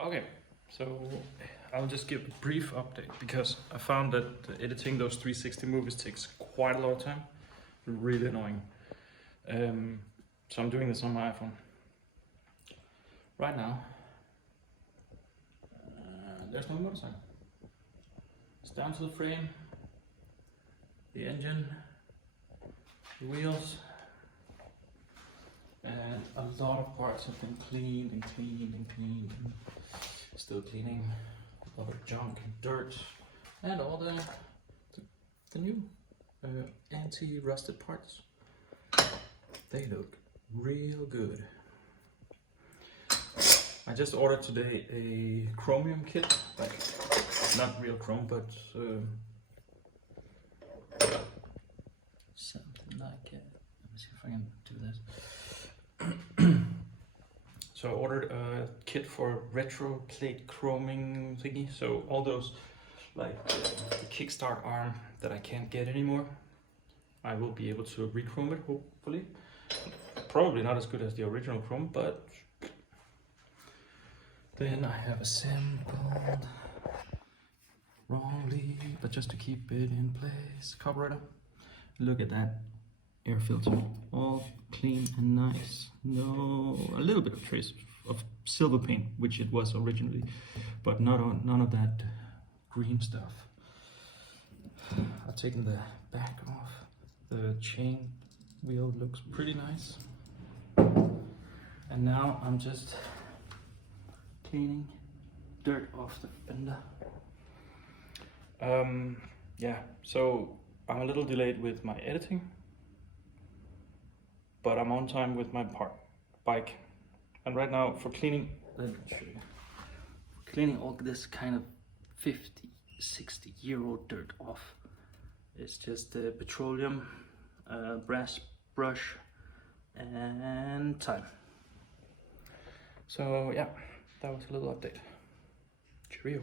Okay, so I'll just give a brief update because I found that editing those 360 movies takes quite a lot of time. Really annoying. So I'm doing this on my iPhone. Right now, there's no motorcycle. It's down to the frame, the engine, the wheels, and a lot of parts have been cleaned and cleaned and cleaned. And still cleaning a lot of junk and dirt and all the new anti-rusted parts. They look real good. I just ordered today a chromium kit, like not real chrome, but something like it. Let me see if I can do this. So I ordered a kit for retro plate chroming thingy. So all those, like the kickstart arm that I can't get anymore, I will be able to re-chrome it, hopefully. Probably not as good as the original chrome, but then I have assembled wrongly, but just to keep it in place, carburetor. Look at that air filter, all clean and nice. No, a little bit of trace of silver paint, which it was originally, but none of that green stuff. I've taken the back off. The chain wheel looks pretty nice. And now I'm just cleaning dirt off the fender. Yeah, so I'm a little delayed with my editing, but I'm on time with my bike. And right now for cleaning, let me show you. For cleaning all this kind of 50, 60-year-old dirt off, it's just petroleum, brass brush, and time. So yeah, that was a little update. Cheerio.